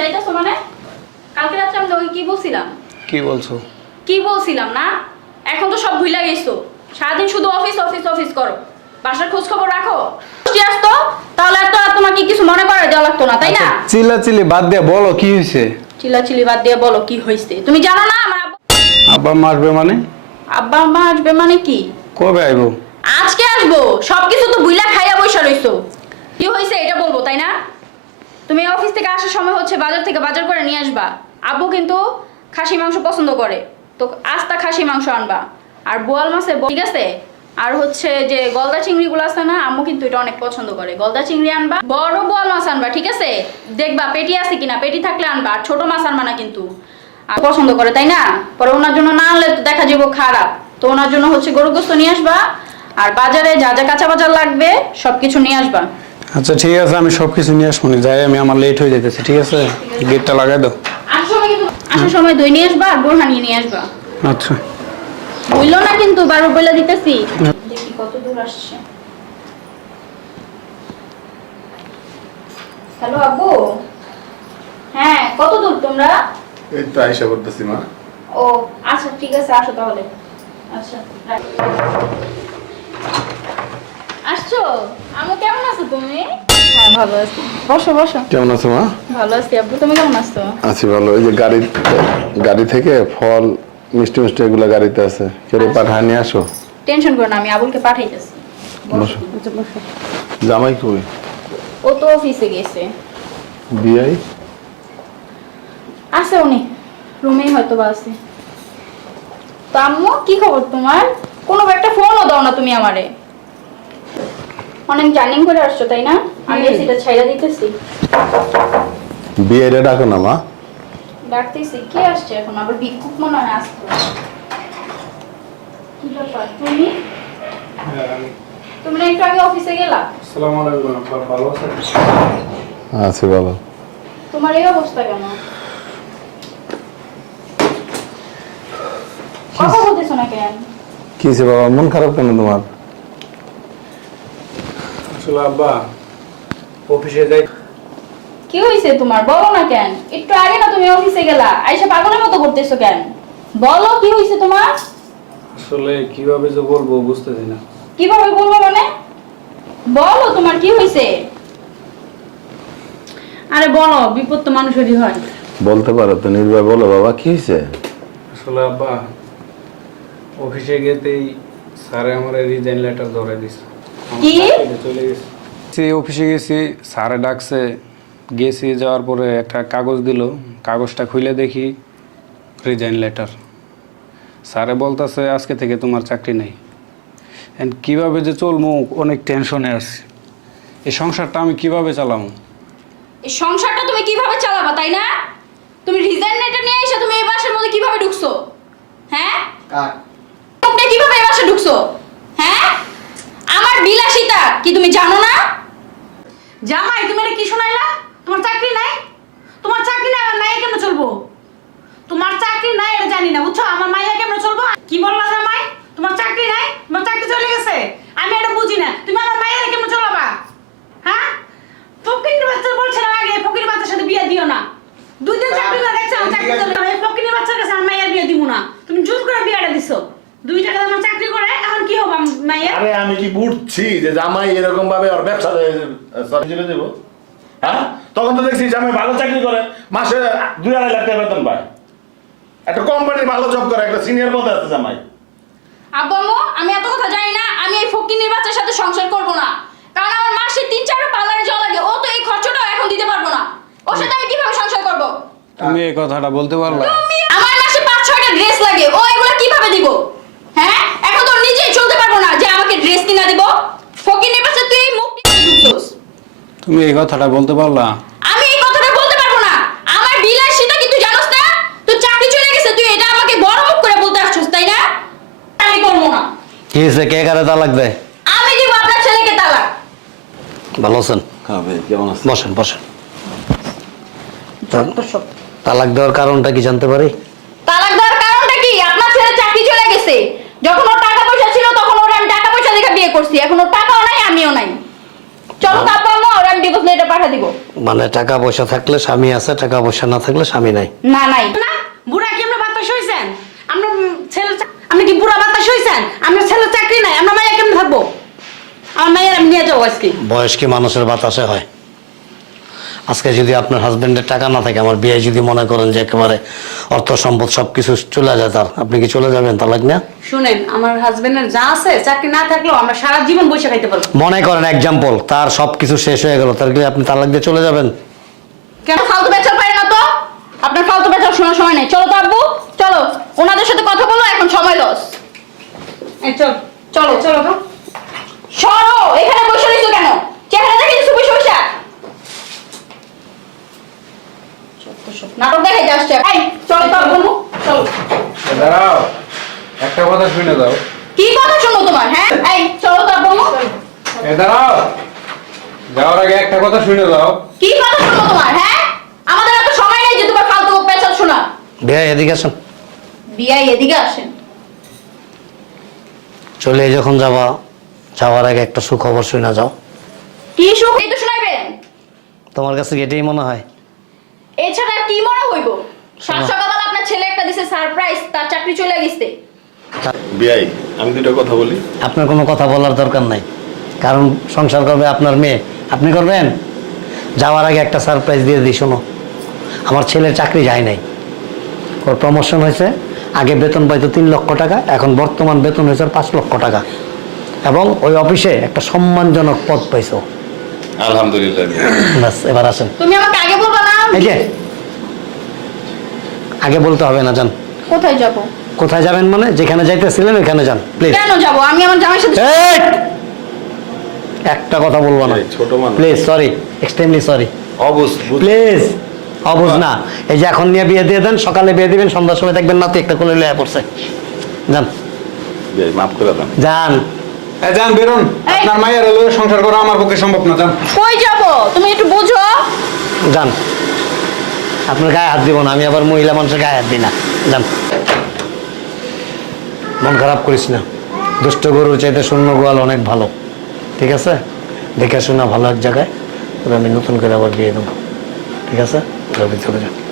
যাইতেছো মানে? কালকে রাত্রে আমি তোমাকে কি বলছিলাম? কি বলছো? কি বলছিলাম না? এখন তো সব ভুলে গেছো। সারাদিন শুধু অফিস অফিস অফিস করো। বাসার খোঁজ খবর রাখো। কি আসতো? তাহলে এত আর তোমাকে কিছু মনে করে দেওয়া লাগতো না তাই না? চিল্লা চিল্লি বাদ দিয়ে বলো কি হয়েছে চিল্লাচিল্লি বাদ দিয়ে বলো কি হয়েছে তুমি জানো না আমার আব্বা মা আসবে মানে? আব্বা আম্মা আসবে মানে কি? কবে আইবো? আজকে আসব। সবকিছু তো বুইলা খাইয়া বইসা রইছো। কি হয়েছে এটা বলব তাই না? তুমি অফিস থেকে আসার সময় হচ্ছে বাজার থেকে বাজার করে নিয়ে আসবা। আব্বু কিন্তু খাসি মাংস পছন্দ করে। তো আস্তা খাসি মাংস আনবা। আর বোয়াল মাছে ঠিক আছে? আর হচ্ছে যে গলদা চিংড়িগুলো আছে না, আম্মু কিন্তু এটা অনেক পছন্দ করে। গলদা চিংড়ি আনবা, বড় বোয়াল মাছ আনবা, ঠিক আছে? দেখবা পেটি আছে কিনা, পেটি থাকলে আনবা, আর ছোট মাছ আনবা না কিন্তু। আর পছন্দ করে, তাই না? পরে ওনার জন্য না আনলে তো দেখা যাব খারাপ। তো ওনার জন্য হচ্ছে গরু গোস্ত নিয়ে আসবা, আর বাজারে যা যা কাঁচা বাজার লাগবে, সবকিছু নিয়ে আসবা। আচ্ছা ঠিক আছে আমি সব কিছু নিয়ে আসব যাই আমি আমার লেট হয়ে যেতেছে ঠিক আছে? গেটটা লাগাই দাও। আসার সময় দই নিয়ে আসবা আর বোরহানি নিয়ে আসবা। আচ্ছা। বলল না কিন্তু বারবার বলে দিতেছি। দেখি কত দূর আসছে। হ্যালো আব্বু। হ্যাঁ কত দূর তোমরা? এই তো আইসা করতেছি মা। ও আচ্ছা ঠিক আছে আসো তাহলে। আচ্ছা। আসছো আমু কেমন আছো তুমি? হ্যাঁ ভালো আছি। বসো বসো। কেমন আছো মা? ভালো আছি আব্বু তুমি কেমন আছো? আছি ভালো। এই যে গাড়ি গাড়ি থেকে ফল মিষ্টি মিষ্টি এগুলো গাড়িতে আছে। কেউ পাঠায় নিয়ে আসো। টেনশন করো না আমি আবুলকে পাঠাইতেছি। বসো। জামাই কই? ও তো অফিসে গেছে। আছে উনি। রুমেই হয়তো বা আছে। তো আম্মু কি খবর তোমার? কোনো একটা ফোনও দাও না তুমি আমারে। অনেক জার্নিং করে আসছো তাই না? আমি এসিটা ছাইড়া দিতেছি। বিয়েটা ডাকো না মা। ডাকতেছি। কে আসছে এখন? আবার ভিক্ষুক মনে হয় আসতো কি ব্যাপার? তুমি? তুমি একটু আগে অফিসে গেলা? আসসালামু আলাইকুম আব্বা। ভালো আছেন? আছি ভালো। তোমার এই অবস্থা কেন? কথা বলতেছো না কেন? কি বাবা? মন খারাপ কেন তোমার? আব্বা অফিসে যাই কি হয়েছে তোমার? বলো না কেন? একটু আগে না তুমি অফিসে গেলা আইসা পাগলের মতো করতেছো কেন? বলো কি হয়েছে তোমার? আসলে কীভাবে যে বলব বুঝতেছি না। কীভাবে বলব মানে? বলো তোমার কি হয়েছে আরে বলো বিপদ তো মানুষেরই হয়। বলতে পারো তো নির্ভয় বলো বাবা কি হয়েছে আসলে আব্বা অফিসে গেতেই স্যারে আমার রিজাইন লেটার ধরে দিছে। কি? সেই অফিসে গেছি স্যারে ডাকছে। গেছি যাওয়ার পরে একটা কাগজ দিল। কাগজটা খুলে দেখি রিজাইন লেটার স্যারে বলতেছে আজকে থেকে তোমার চাকরি নেই। এন্ড কীভাবে যে চলবো অনেক টেনশনে আছি। এই সংসারটা আমি কীভাবে চালামো? এই সংসারটা তুমি কীভাবে চালাবা তাই না? তুমি রিজাইন লেটার নিয়ে এসে তুমি এই বাসার মধ্যে কীভাবে ঢুকছো? হ্যাঁ? তুমি কীভাবে এই বাসে ঢুকছো? বিলাসিতা, কি তুমি জানো না? জামাই, তুমি কি শোনাইলা? তোমার চাকরি নাই? তোমার চাকরি নাই মাইয়া কেমন চলবো? তোমার চাকরি নাই এটা জানি না, বুঝছ? আমার মাইয়া কেমন চলবো? কি বললা জামাই? তোমার চাকরি নাই? তোমার চাকরি চলে গেছে? আমি এটা বুঝি না। তুমি আমার মাইয়া কেমন চলাবা? হ্যাঁ? ফকির বাচ্চা বলছে না আগে, ফকির বাচ্চার সাথে বিয়ে দিও না। দুই দিন চাকরি করে দেখছ চাকরি চলে গেছে ফকির বাচ্চার কাছে আমার মাইয়ার বিয়ে দিব না তুমি জোর করে বিয়েটা দিছো দুই টাকা আমার চাকরি করে এখন কি হবে আমার মাইয়া আরে আমি কি বুঝছি যে জামাই এরকম ভাবে ওর ব্যবসা চলে দেবো। হ্যাঁ? তখন তো দেখছি জামাই ভালো চাকরি করে মাসে দুই আড়াই লাখ টাকা বেতন পায়। একটা কোম্পানির ভালো জব করে একটা সিনিয়র পদে আছে জামাই। আব্বু আমি এত কথা জানি না আমি এই ফকিনির বাচ্চার সাথে সংসার করব না। কারণ আমার মাসে তিন চার পার্লারে যাওয়া লাগে ও তো এই খরচটাও এখন দিতে পারব না। ওর সাথে আমি কীভাবে সংসার করব? তুমি এই কথাটা বলতে পারলা। আমার মাসে পাঁচ ছয়টা ড্রেস লাগে ও এগুলো কীভাবে দিব? হ্যাঁ? এখন তো নিজেই চলতে পারব না যে আমাকে ড্রেস কিনা দিব। ফকিনির বাচ্চা তুই এই মুখ কিনে ঢুকছোস তুমি এই কথাটা বলতে পারলা? আমি এই কথাটা বলতে পারব না। আমার বিলাসিতা কি তুই জানোস না? তোর চাকরি চলে গেছে তুই এটা আমাকে বড় মুখ করে বলতে আসছিস তাই না? আমি করব না। কি হয়েছে? কে কারে তালাক দেয়? আমি দিব আপনার ছেলেকে তালাক। ভালো আছেন? হ্যাঁ ভাই কেমন আছে বসেন বসেন। তা- তালাক দেওয়ার কারণটা কি জানতে পারি? তালাক দেওয়ার কারণটা কি? আপনার ছেলে চাকরি চলে গেছে। যখন ওর টাকা পয়সা ছিল তখন ওর আমি টাকা পয়সা দেখে বিয়ে করছি। এখন ওর নাই আমিও নাই। চলো তারপর আর আমি ডিভোর্স লেটার পাঠা দিব। মানে টাকা পয়সা থাকলে স্বামী আছে টাকা পয়সা না থাকলে স্বামী নাই। না নাই। না বুড়া কি আমরা বাতাস হইছেন? আমরা ছেলে আমি কি বুড়া বাতাস হইছেন? আমরা ছেলে চাকরি নাই আমরা মাইয়া কেমন থাকব? আমার মায়ের আমি নিয়ে যাব আজকে। বয়স কি মানুষের বাতাসে হয়? আজকে যদি আপনার হাজবেন্ডের টাকা না থাকে আমার বিয়ে যদি মনে করেন যে একেবারে অর্থ সম্পদ সব কিছু চলে যায় তার আপনি কি চলে যাবেন তালাক না? শুনেন আমার হাজবেন্ডের যা আছে চাকরি না থাকলেও আমরা সারা জীবন বসে খাইতে পারব। মনে করেন এক্সাম্পল তার সব কিছু শেষ হয়ে গেল তার কি আপনি তালাক দিয়ে চলে যাবেন? কেন ফালতু বেচার পারে না তো? আপনার ফালতু বেচার শোনার সময় নেই। চলো তো আব্বু চলো। ওনাদের সাথে কথা বলো এখন সময় লস এই চল চলো চলো তো। সরো! এখানে বসে রইছো কেন চেহারা দেখে দিছো বসে বসে নাটক দেখাইতে আসছে। এই চলো তো চলো। দাঁড়াও। একটা কথা শুনে দাও। কি কথা শুনো তোমার হ্যাঁ? এই চলো তো আব্বু এ দাঁড়াও। যাওয়ার আগে একটা কথা শুনে দাও। কি কথা শুনো তোমার হ্যাঁ? আমাদের এত সময় নেই যে তোমার ফালতু পেঁচাল শোনা। বিয়ে এদিকে আসেন বিয়াই এদিকে আসেন। চলে যখন যাবা যাওয়ার আগে একটা সুখবর শুনে যাও। কি সুখ? এই তো শোনাইবেন। তোমার কাছে এটাই মনে হয় এছাড়া আর কি মনে হইব সাত সকালবেলা আপনার ছেলে একটা দিছে সারপ্রাইজ তার চাকরি চলে গেছে। বিয়াই আমি দুটো কথা বলি। আপনার কোনো কথা বলার দরকার নাই। কারণ সংসার করবে আপনার মেয়ে। আপনি করবেন? যাওয়ার আগে একটা সারপ্রাইজ দিয়ে দিই শোনো। আমার ছেলের চাকরি যায় নাই। ওর প্রমোশন হয়েছে। আগে বেতন পাইতো তিন লক্ষ টাকা এখন বর্তমান বেতন হয়েছে পাঁচ লক্ষ টাকা। এবং ওই অফিসে একটা সম্মানজনক পদ পাইছো আলহামদুলিল্লাহ। ব্যাস এবার আসেন। তুমি আমাকে আগে বলবা না? এই যে আগে বলতে হবে না যান। কোথায় যাব? কোথায় যাবেন মানে? যেখানে যাইতেছিলেন ওইখানে যান প্লিজ কেন যাব? আমি আমার জামাইয়ের সাথে একটা কথা বলব না। ছোট মানুষ। প্লিজ সরি এক্সট্রিমলি সরি বুঝ- প্লিজ অবুঝ না। এই যে এখন নিয়ে বিয়ে দিয়ে দেন সকালে বিয়ে দিবেন সন্ধ্যার সময় দেখবেন না তো একটা কোলে লয়ে পড়ছে। যান। মাফ করে দেন। যান। এ যান বেরোন। আপনার মায়ের হলো সংসার করা আমার পক্ষে সম্ভব না যান। কই যাব? তুমি একটু বুঝো। যান। আপনার গায়ে হাত দিব না, আমি আবার মহিলা মানুষের গায়ে হাত দিই না। যান। মন খারাপ করিস না। দুষ্ট গরুর চাইতে শূন্য গোয়াল অনেক ভালো। ঠিক আছে? দেখে শোনা ভালো এক জায়গায়। আমি নতুন করে আবার বিয়ে দেবো। ঠিক আছে? চলে ভিতরে যা